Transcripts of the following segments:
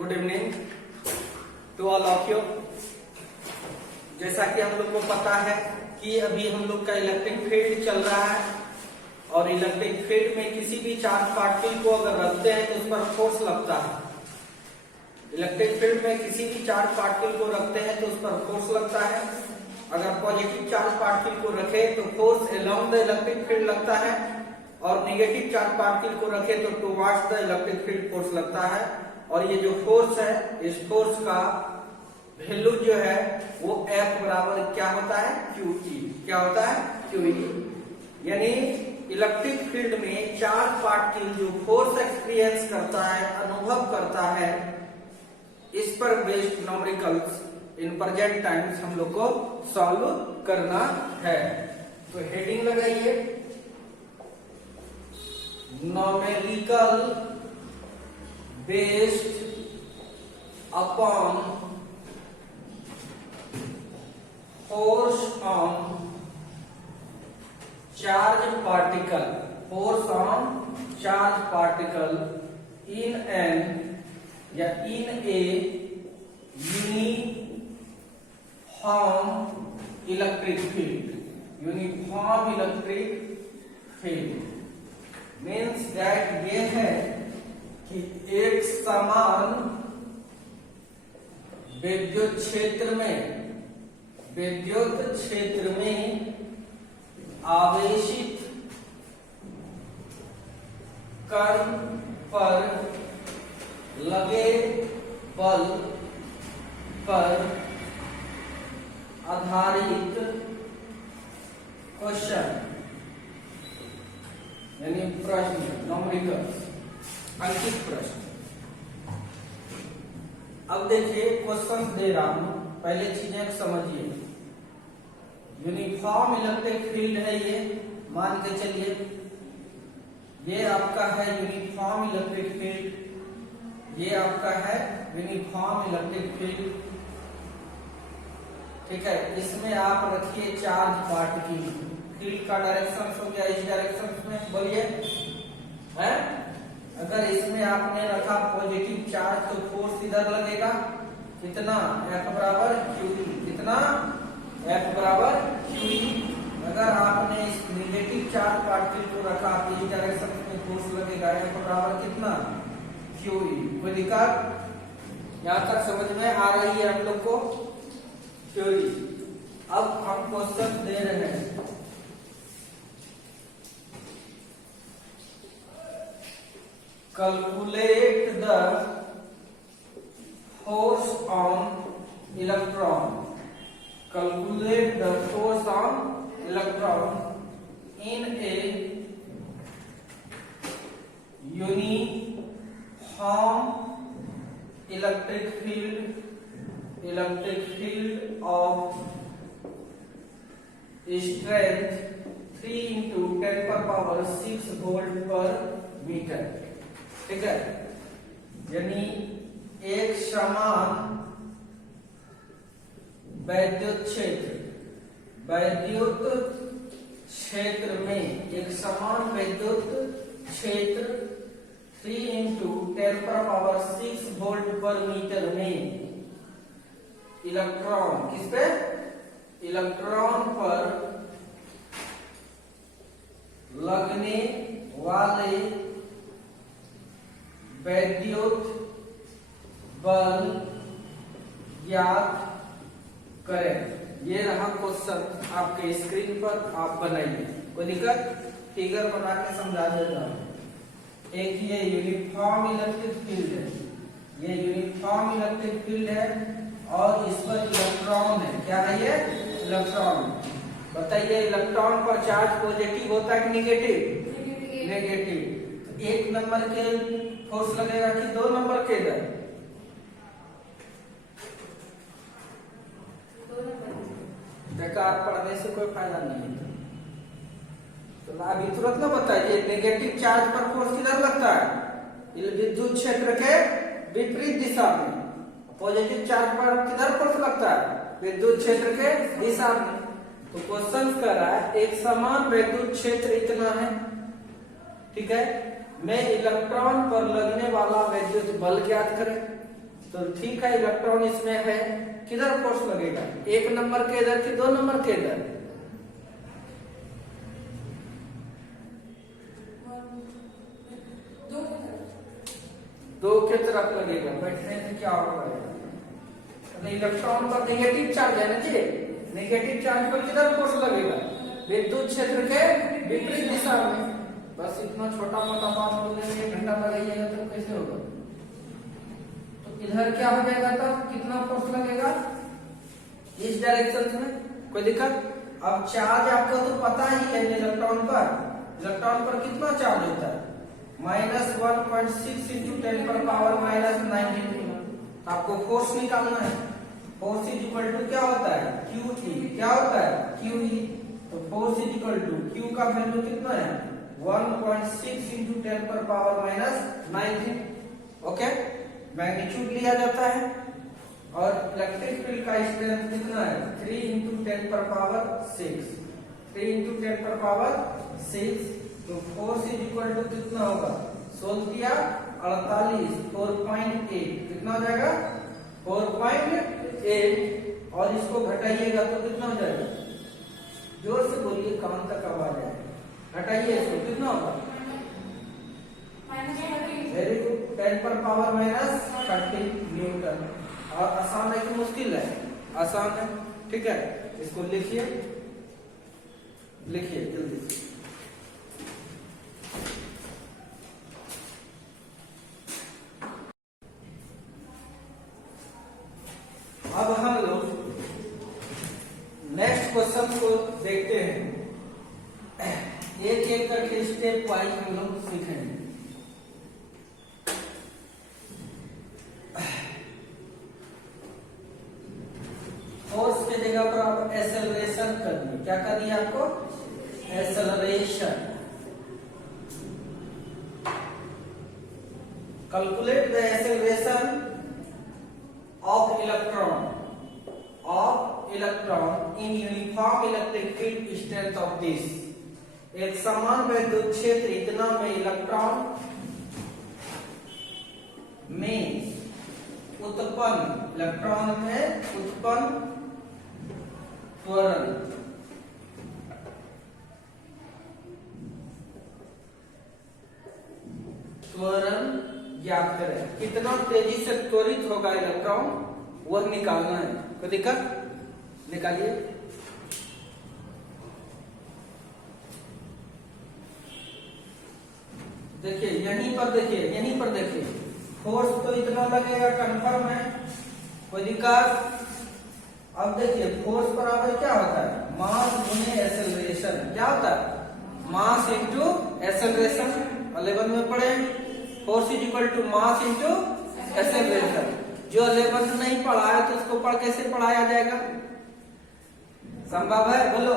Good evening to all of you. जैसा कि हम लोग को पता है कि अभी हम लोग का इलेक्ट्रिक फील्ड चल रहा है और इलेक्ट्रिक फील्ड में किसी भी चार्ज पार्टिकल को अगर रखते हैं तो उस पर फोर्स लगता है। इलेक्ट्रिक फील्ड में किसी भी चार्ज पार्टिकल को रखते हैं तो उस पर फोर्स लगता है। अगर पॉजिटिव चार्ज पार्टिकल को रखे तो force along the electric field लगता है और नेगेटिव चार्ज पार्टिकल को रखे तो towards the electric field force लगता है। और ये जो फोर्स है, इस फोर्स का वैल्यू जो है वो F बराबर क्या होता है, QE। क्या होता है, QE। यानी इलेक्ट्रिक फील्ड में चार्ज पार्टिकल जो फोर्स एक्सपीरियंस करता है, अनुभव करता है, इस पर based numericals in present times हम लोग को सॉल्व करना है। तो हेडिंग लगाइए, numerical based upon force on charge particle, force on charge particle in an या in a uniform electric field. Uniform electric field means that ये है कि एक समान विद्युत क्षेत्र में आवेशित कण पर लगे बल पर आधारित क्वेश्चन यानी प्रश्न, न्यूमेरिकल अंकित प्रश्न। अब देखिए क्वेश्चन दे रहा हूं, पहले चीजें समझिए। यूनिफॉर्म इलेक्ट्रिक फील्ड है ये, मान के चलिए ये आपका है यूनिफॉर्म इलेक्ट्रिक फील्ड, ये आपका है यूनिफॉर्म इलेक्ट्रिक फील्ड। ठीक है, इसमें आप रखिए चार्ज पार्टिकल, फील्ड का डायरेक्शन हो गया इस डायरेक्शन में, बोलिए है। अगर इसमें आपने रखा पॉजिटिव चार्ज तो फोर्स इधर लगेगा, कितना, F बराबर QE। कितना, F बराबर QE। अगर आपने इस नेगेटिव चार्ज पार्टिकल को रखा तो इस डायरेक्शन में फोर्स लगेगा, F बराबर कितना, QE। कोई दिक्कत यहां तक समझ में आ रही है हम लोग को, थ्योरी। अब हम क्वेश्चन दे रहे हैं, calculate the force on electron. Calculate the force on electron in a uniform electric field of strength 3 into 10 per power 6 volt per meter। ठीक है, यानी एक समान वैद्युत क्षेत्र में, एक समान विद्युत क्षेत्र 3 into 10 पर पावर 6 वोल्ट पर मीटर में इलेक्ट्रॉन, किस पे, इलेक्ट्रॉन पर लगने वाले वैद्युत बल ज्ञात करें। ये रहा क्वेश्चन आपके स्क्रीन पर, आप बनाइए। कोई दिक्कत, फिगर बना के समझा देता हूं। एक ये यूनिफॉर्म इलेक्ट्रिक फील्ड है, ये यूनिफॉर्म इलेक्ट्रिक फील्ड है और इस पर इलेक्ट्रॉन है। क्या है ये, इलेक्ट्रॉन। बताइए इलेक्ट्रॉन पर चार्ज पॉजिटिव होता है कि नेगेटिव, नेगेटिव। एक नंबर के फोर्स लगेगा कि 2 नंबर के इधर, 2 नंबर। बेकार पढ़ने से कोई फायदा नहीं है। तो अभी तुरंत ना बताइए, नेगेटिव चार्ज पर फोर्स किधर लगता है, विद्युत क्षेत्र के विपरीत दिशा में। पॉजिटिव चार्ज पर किधर फोर्स लगता है, विद्युत क्षेत्र के दिशा में। तो क्वेश्चन कर रहा है एक समान विद्युत क्षेत्र इतना है, ठीक है, में इलेक्ट्रॉन पर लगने वाला विद्युत बल ज्ञात करें। तो ठीक है, इलेक्ट्रॉन इसमें है, किधर फोर्स लगेगा? 1 नंबर के इधर कि 2 नंबर के इधर? दो के तरफ लगेगा। बैठने से क्या होगा? इलेक्ट्रॉन पर नेगेटिव चार्ज है ना जी, नेगेटिव चार्ज पर किधर फोर्स लगेगा? विद्युत क्षेत्र के विपरीत दिशा में। बस इतना छोटा मोटा बात बोल देंगे, 1 घंटा लगाइएगा तो कैसे होगा? तो इधर क्या हो जाएगा? तब कितना फोर्स लगेगा? इस डायरेक्शन में। कोई दिक्कत? अब चार्ज आपको तो पता ही है इलेक्ट्रॉन पर। इलेक्ट्रॉन पर कितना चार्ज होता है? -1.6 इंटू 10 पर पावर -19। आपको फोर्स निकालना है। फोर्स इज इक्वल टू क्या होता है? QE। क्या होता है? QE। तो force is equal to Q का वैल्यू कितना है? 1.6 इंटू 10 पर पावर -19। ओके, मैग्नीट्यूड लिया जाता है। और इलेक्ट्रिक फील्ड का स्ट्रेंथ कितना है? 3 इंटू 10 पर पावर 6। 3 इंटू 10 पर पावर 6। तो फोर्स इज इक्वल टू कितना होगा? 16 48 4.8। कितना हो जाएगा? 4.8। और इसको घटाइएगा तो कितना हो जाएगा? जोर से बोलिए, कान तक आवाज आए। घटाइए इसको, कितना होगा? वेरी गुड, 10 पर पावर -30 न्यूटन। और आसान है कि मुश्किल है? आसान है। ठीक है, इसको लिखिए, लिखिए जल्दी से। अब हम लोग नेक्स्ट क्वेश्चन को देखते हैं। एक एक करके स्टेप वाइज हम लोग सीखेंगे। फोर्स के जगह पर आप एक्सेलरेशन करनी। क्या करनी है आपको? Acceleration. Calculate the acceleration of electron in uniform electric field strength of this। एक समान विद्युत क्षेत्र इतना में इलेक्ट्रॉन में उत्पन्न त्वरण ज्ञात करें। कितना तेजी से त्वरित होगा इलेक्ट्रॉन, वह निकालना है। कोई दिक्कत? निकालिए। देखिए यहीं पर, देखिए फोर्स तो इतना लगेगा, कंफर्म है। कोई दिक्कत? अब देखिए फोर्स बराबर क्या होता है? मास गुने एक्सेलरेशन। क्या होता है? मास इंटू एक्सेलरेशन। 11 में पढ़े, force is equal to mass into acceleration. जो 11 नहीं पढ़ा है तो उसको पढ़ कैसे पढ़ाया जाएगा? संभव है? बोलो।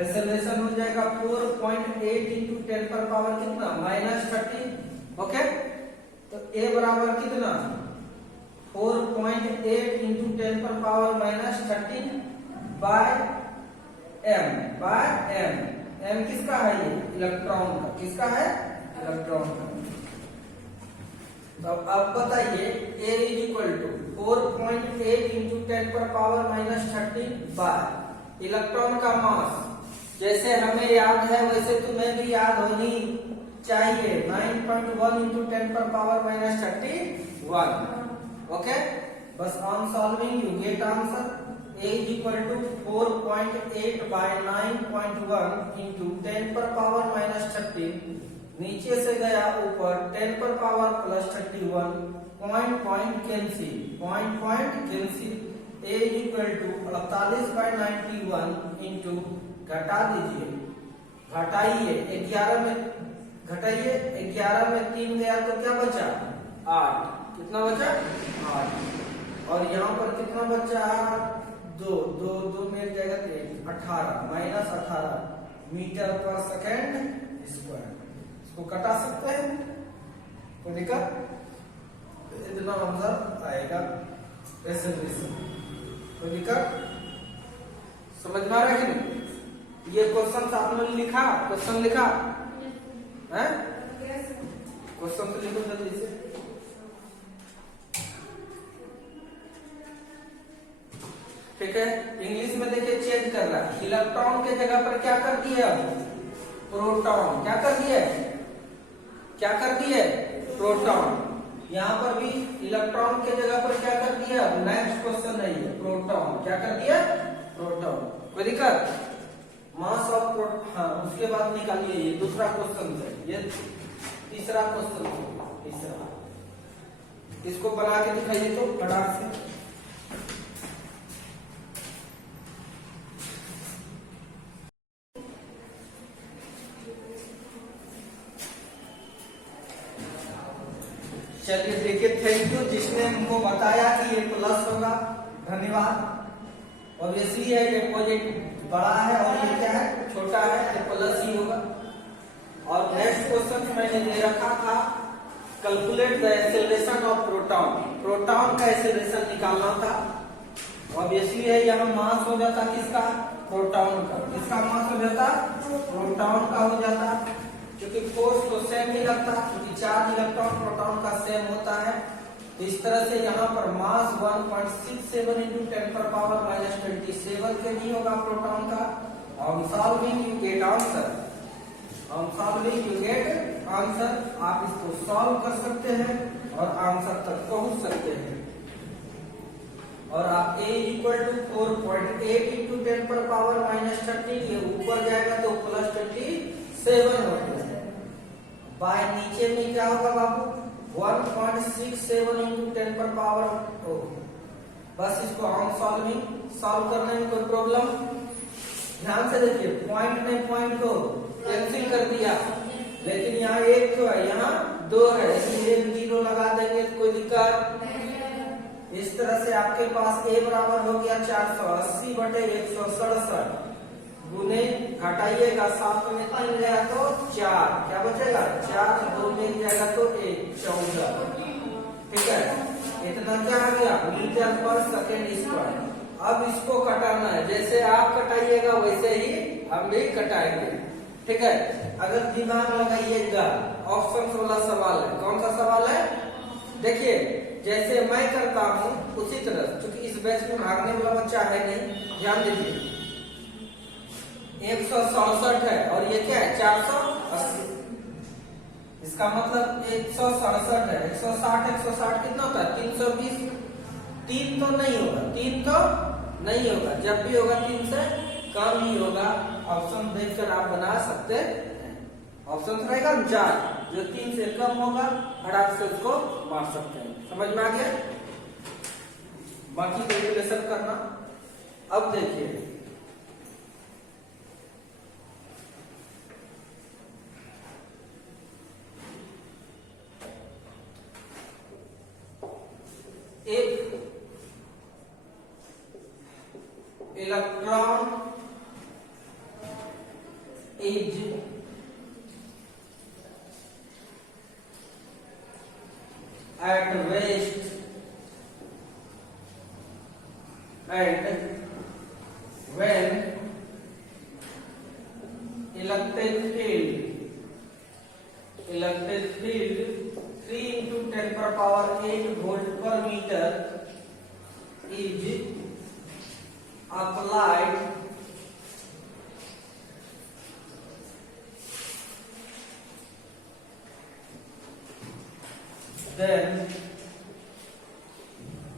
एक्सेलरेशन हो जाएगा 4.8 इंटू 10 पर पावर कितना? -30। ओके, तो A बराबर कितना? 4.8 इंटू 10 पर पावर -13 बाय m। m किसका है? ये इलेक्ट्रॉन का। किसका है? इलेक्ट्रॉन का। तो अब बताइए, A is equal to 4.8 into 10 पर पावर -13 बाय इलेक्ट्रॉन का मास। जैसे हमें याद है वैसे तुम्हें भी याद होनी चाहिए। 9.1 इंटू 10 पर पावर -31। ओके, बस on solving you get answer. A is equal to 4.8 by 9.1 into 10 पर पावर -30। नीचे से गया ऊपर 10 पर power +31। Point cancel. A is equal to 48/91 into, घटा दीजिए, घटाइए 11 में, घटाइए 11 में 3 गया तो क्या बचा? 8। कितना बचा? 8। और यहाँ पर कितना बचा? 2 मिल जाएगा 18 -18 मीटर पर सेकेंड स्क्वायर। इसको कटा सकते हैं, तो दिक्कत? इतना आंसर आएगा एक्सेलरेशन। तो दिक्कत समझ में आ रहा है कि नहीं? ये क्वेश्चन आपने लिखा? क्वेश्चन लिखा है? क्वेश्चन तो लिखो जल्दी से। ठीक है, इंग्लिश में देखिए चेंज कर रहा है, इलेक्ट्रॉन के जगह पर क्या कर दिए अब प्रोटॉन, क्या कर दिए, क्या कर दिए प्रोटॉन। यहाँ पर भी इलेक्ट्रॉन के जगह पर क्या कर दिया, नेक्स्ट क्वेश्चन है ये प्रोटॉन, क्या कर दिया प्रोटॉन। कोई दिक्कत, मास ऑफ प्रोटॉन, हाँ उसके बाद निकालिए ये दूसरा क्वेश्चन है, ये तीसरा क्वेश्चन है, तीसरा इसको बना के दिखाइए तो फटाक से। चलिए देखिए, थैंक यू जिसने हमको बताया कि ये प्लस होगा, धन्यवाद। ऑब्वियसली है ये पॉजिटिव बड़ा है और ये क्या है छोटा है, ये प्लस ही होगा। और नेक्स्ट क्वेश्चन मैंने दे रखा था calculate the acceleration of proton, proton का एक्सेलरेशन निकालना था। ऑब्वियसली है यहाँ मास हो जाता किसका, प्रोटॉन का, किसका मास हो जाता प्रोटॉन का हो जाता, क्योंकि फोर्स तो सेम ही लगता, क्योंकि चार्ज इलेक्ट्रॉन प्रोटॉन का सेम होता है। तो इस तरह से यहाँ पर मास 1.67 into 10⁻⁻27 के नहीं होगा प्रोटॉन का। On solving you get answer, on solving you get answer, आप इसको सॉल्व कर सकते हैं और आंसर तक पहुंच सकते हैं। और आप a इक्वल टू 4.8 into 10⁻⁻13, ये ऊपर जाएगा तो प्लस 27 होगा। बाय नीचे में क्या होगा बाबू, 1.67 into 10⁻, बस इसको हम सॉल्व करने में कोई प्रॉब्लम, ध्यान से देखिए पॉइंट ने पॉइंट को कैंसिल कर दिया, लेकिन यहाँ एक तो है यहाँ दो है, इसलिए 0 लगा देंगे तो कोई दिक्कत। इस तरह से आपके पास a बराबर हो गया 480/167 गुने घटाइएगा 7 में 3 गया तो 4, क्या बचेगा 4, 2 में जाएगा तो 1, 14। ठीक है, इतना क्या आ गया मीटर पर सेकेंड स्क्वायर। अब इसको कटाना है, जैसे आप कटाइएगा वैसे ही हम भी कटाएंगे। ठीक है, अगर दिमाग लगाइएगा, ऑप्शन वाला सवाल है, कौन सा सवाल है, देखिए जैसे मैं करता हूँ उसी तरह, क्योंकि इस बैच में भागने वाला बच्चा है नहीं, ध्यान दीजिए 167 है और ये क्या है 480, इसका मतलब 167 है, 160 160 कितना होता है 320, 3 तो नहीं होगा, 3 तो नहीं होगा, जब भी होगा 3 से कम ही होगा। ऑप्शन देखकर आप बना सकते हैं, ऑप्शन रहेगा 4, जो 3 से कम होगा फटाक से उसको मार सकते हैं। समझ में आ गया, बाकी कैलकुलेशन करना। अब देखिए एक electron is at rest and when electric field 3 into 10⁸ volt per meter is applied then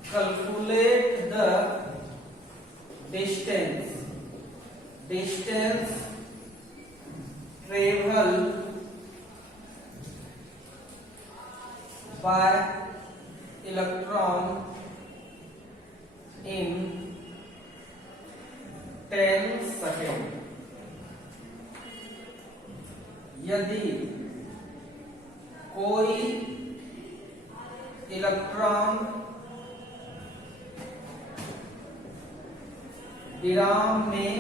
calculate the distance travel by electron in 10 seconds। यदि कोई इलेक्ट्रॉन विराम में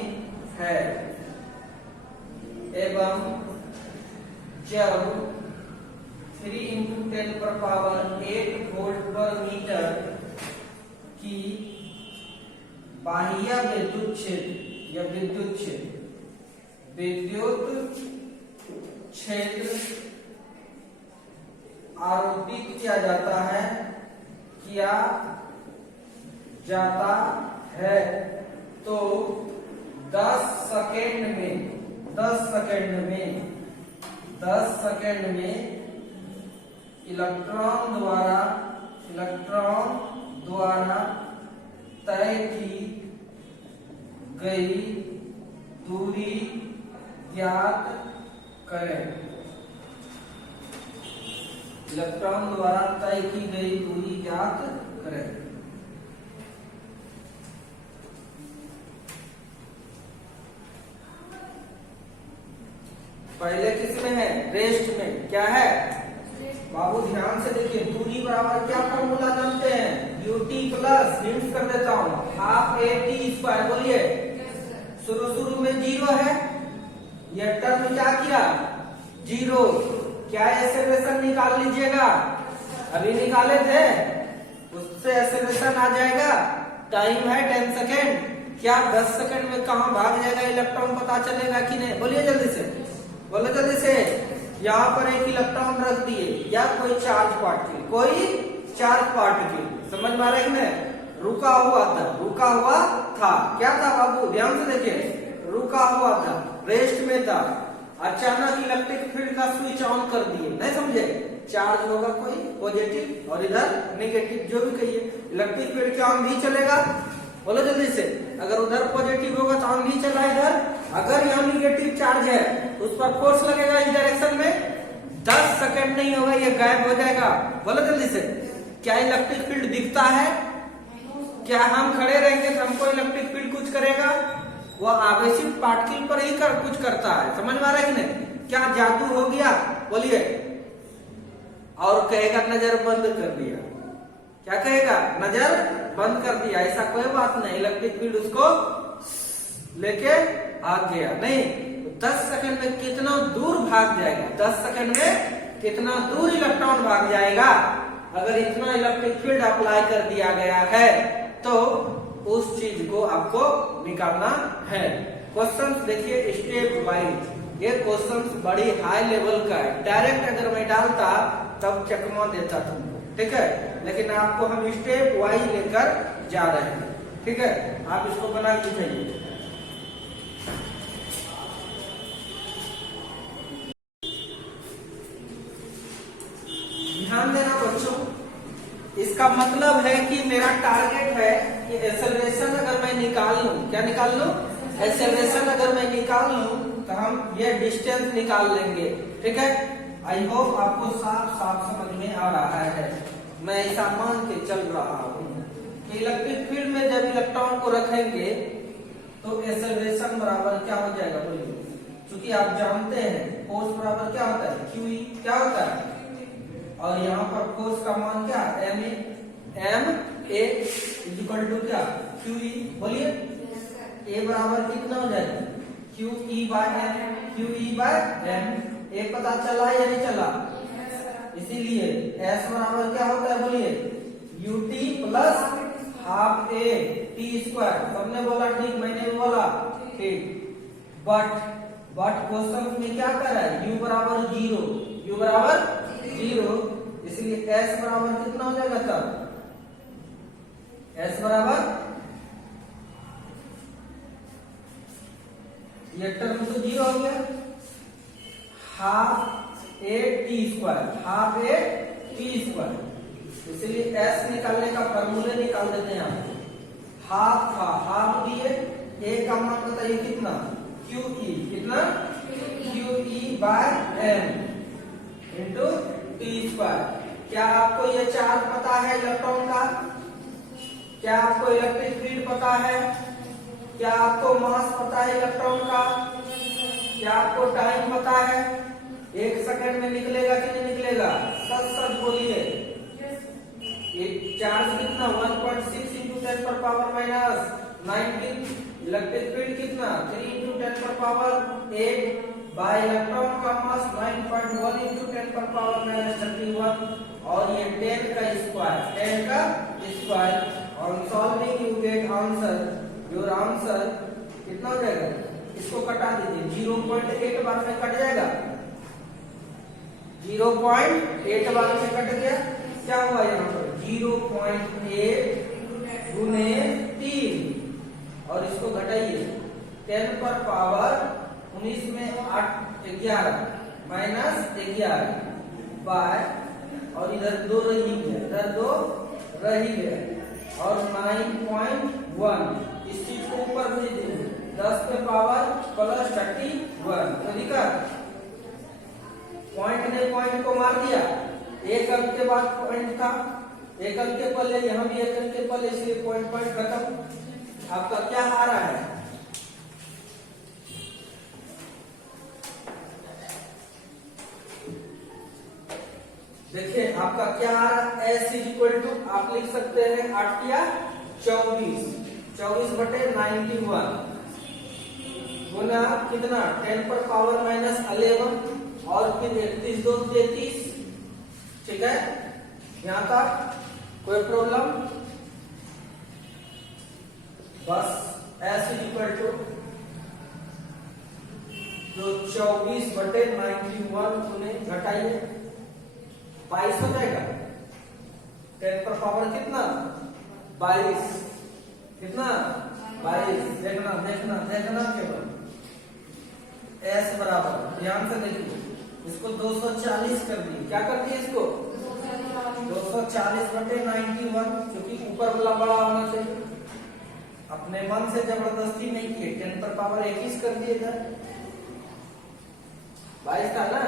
है एवं जब 3 into 10⁸ वोल्ट पर मीटर की बाह्य विद्युत क्षेत्र या विद्युत क्षेत्र आरोपित किया जाता है तो 10 सेकेंड में इलेक्ट्रॉन द्वारा तय की गई दूरी ज्ञात करें। इलेक्ट्रॉन द्वारा तय की गई दूरी ज्ञात करें। पहले किसमें है? रेस्ट में। क्या है बाबू? ध्यान से देखिए, दूरी बराबर क्या फॉर्मूला जानते हैं? यूटी प्लस, हिंट्स कर देता हूं, हाफ ए टी स्क्वायर। बोलिए। शुरू में 0 है, ये टर्म क्या किया? 0। क्या एक्सेलरेशन निकाल लीजिएगा? अभी निकाले थे, उससे एक्सेलरेशन आ जाएगा। टाइम है 10 सेकेंड। क्या 10 सेकेंड में कहां भाग जाएगा इलेक्ट्रॉन, पता चलेगा कि नहीं? बोलिए जल्दी से, बोलो जल्दी से। यहाँ पर एक इलेक्ट्रॉन रख दिए या कोई चार्ज पार्टिकल, समझ में आ रहा है कि नहीं? रुका हुआ था। क्या था बाबू? ध्यान से देखिए, रुका हुआ था, रेस्ट में था। अचानक इलेक्ट्रिक फील्ड का स्विच ऑन कर दिए, नहीं समझे? चार्ज होगा कोई पॉजिटिव और इधर नेगेटिव, जो भी कहिए। इलेक्ट्रिक फील्ड क्या ऑन भी चलेगा? बोलो जल्दी से। अगर उधर पॉजिटिव होगा तो ऑन भी चला इधर। अगर यहाँ निगेटिव चार्ज है उस पर फोर्स लगेगा इस डायरेक्शन में। 10 सेकंड नहीं होगा, ये गायब हो जाएगा। बोलो जल्दी से। क्या इलेक्ट्रिक फील्ड दिखता है? क्या हम खड़े रहेंगे तो हमको इलेक्ट्रिक फील्ड कुछ करेगा? वो आवेशित पार्टिकल पर ही कुछ करता है। समझ में आ रहा है कि नहीं? क्या जादू हो गया? बोलिए। और कहेगा नजर बंद कर दिया। क्या कहेगा? नजर बंद कर दिया। ऐसा कोई बात नहीं, इलेक्ट्रिक फील्ड उसको लेके आ गया। नहीं, 10 सेकंड में कितना दूर भाग जाएगा? 10 सेकंड में कितना दूर इलेक्ट्रॉन भाग जाएगा? अगर इतना इलेक्ट्रिक फील्ड अप्लाई कर दिया गया है तो उस चीज को आपको निकालना है। क्वेश्चन देखिए स्टेप वाइज। ये क्वेश्चन बड़ी हाई लेवल का है। डायरेक्ट अगर मैं डालता तब चकमा देता तुमको, ठीक है? लेकिन आपको हम स्टेप वाइज लेकर जा रहे हैं, ठीक है? आप इसको बना के दिखाइए। ध्यान देना बच्चों, इसका मतलब है कि मेरा टारगेट है कि एक्सेलरेशन अगर मैं निकाल लूं, क्या निकाल लूं? एक्सेलरेशन अगर मैं निकाल लूं तो हम ये डिस्टेंस निकाल लेंगे, ठीक है? आई होप आपको साफ समझ में आ रहा है। मैं ऐसा मान के चल रहा हूं कि इलेक्ट्रिक फील्ड में जब इलेक्ट्रॉन को रखेंगे तो एक्सेलरेशन बराबर क्या हो जाएगा? बोलिए। क्योंकि आप जानते हैं फोर्स बराबर क्या होता है? Q E. क्या होता है? और यहाँ पर फोर्स का मान क्या? एम ए इक्वल टू क्या? Q e. बोलिए। ए बराबर कितना हो जाएगा? Q e by m. Q e by m. A पता चला या नहीं चला? इसीलिए एस बराबर क्या होता है? बोलिए। UT plus half A T square. सबने बोला ठीक, मैंने भी बोला ठीक। बट क्वेश्चन में क्या कर रहा है? यू बराबर 0। यू बराबर 0, इसलिए एस बराबर कितना हो जाएगा तब? एस बराबर, ये टर्म तो 0 हो गया, half A T square. Half A T square, इसलिए एस निकालने का फॉर्मूले निकाल देते हैं आप। हाफ था, हाफ दिए, ए का मान बताइए कितना? Q e. कितना? Q e by m into t square. क्या आपको ये चार्ज पता है इलेक्ट्रॉन का? क्या आपको इलेक्ट्रिक फील्ड पता है? क्या आपको मास पता है इलेक्ट्रॉन का? क्या आपको टाइम पता है? 1 सेकंड में निकलेगा कि नहीं निकलेगा? सच बोलिए। चार्ज कितना? 1.6 इंटू 10 पर पावर माइनस 19। इलेक्ट्रिक फील्ड कितना? 3 इंटू 10 पर पावर 8 बाय इलेक्ट्रॉन का मास 9.1 इंटू 10 पर पावर माइनस 31। और ये 10 का square. On solving you get answer. Your answer कितना हो जाएगा? इसको कटा दीजिए, 0.8 बार में कट जाएगा। 0.8 बार में कट गया। क्या हुआ यहाँ पर? 0.8 गुने 3 और इसको घटाइए 10 पर पावर 19 में 8 11 माइनस 11 बाय, और इधर 2 रही गया, इधर 2 रही गया, और 9.1 इस चीज को ऊपर भेज दीजिए 10 पे पावर प्लस 31। तो दिखा पॉइंट ने पॉइंट को मार दिया, एक अंक के बाद पॉइंट था, एक अंक के पहले, यहाँ भी एक अंक के पहले, इसलिए पॉइंट पॉइंट खत्म। आपका क्या आ रहा है? देखिए आपका क्या आ रहा है, S इक्वल टू आप लिख सकते हैं 8 या 24, 24 बटे 91 गुना कितना 10 पर पावर माइनस 11 और फिर 31 2 33। ठीक है, यहां तक कोई प्रॉब्लम? बस S इक्वल टू जो 24 बटे 91 उन्हें घटाइए 22 हो जाएगा। 10 पर पावर कितना 22, कितना 22। देखना देखना देखना केवल S बराबर, ध्यान से देखिए, इसको 240 कर दिए, क्या कर दिए इसको 240 बटे 91, क्योंकि ऊपर वाला बड़ा होना चाहिए, अपने मन से जबरदस्ती नहीं किए, 10 पर पावर 21 कर दिए इधर, 22 था ना,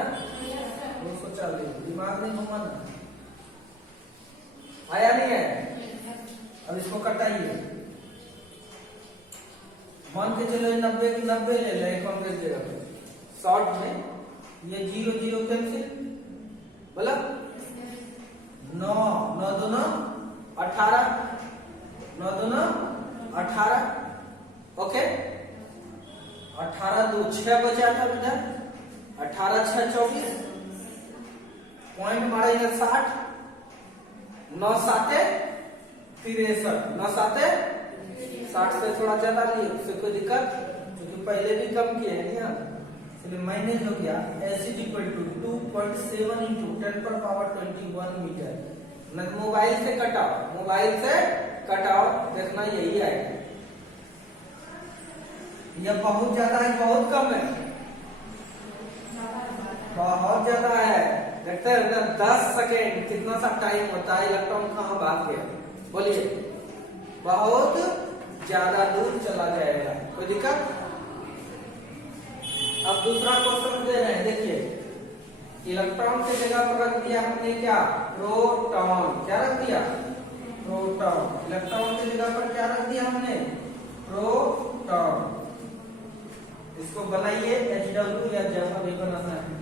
240, दिमाग नहीं घुमाना, आया नहीं है? अब इसको कटाइए, मान के चलो 90 की 90 ले लें एक अंक की जगह पे, शॉर्ट में ये 0 0 कैंसिल, बोला 9 9 दूना 18, 9 दूना 18, ओके, 18 2 6 बचा था इधर, 18 6 24, पॉइंट मारा इधर 60, 9 7 63, 9 7 60 से थोड़ा ज्यादा लिए, उससे कोई दिक्कत, क्योंकि पहले भी कम किए हैं यहाँ, इसलिए माइनस हो गया। S इक्वल टू 2.7 इंटू 10 पर पावर 21 मीटर। न मोबाइल से कटाओ, मोबाइल से कटाओ, देखना यही आएगा। यह बहुत ज्यादा है, बहुत कम है, बहुत ज्यादा है, देखते हैं 10 सेकेंड कितना सा टाइम होता है, इलेक्ट्रॉन कहाँ भाग गया, बोलिए, बहुत ज्यादा दूर चला जाएगा, कोई दिक्कत? अब दूसरा क्वेश्चन दे रहे हैं, देखिए, इलेक्ट्रॉन की जगह पर रख दिया हमने क्या, प्रोटॉन, क्या रख दिया, प्रोटॉन, इलेक्ट्रॉन की जगह पर क्या रख दिया हमने, प्रोटॉन। इसको बनाइए HW या जैसा भी बनाना है।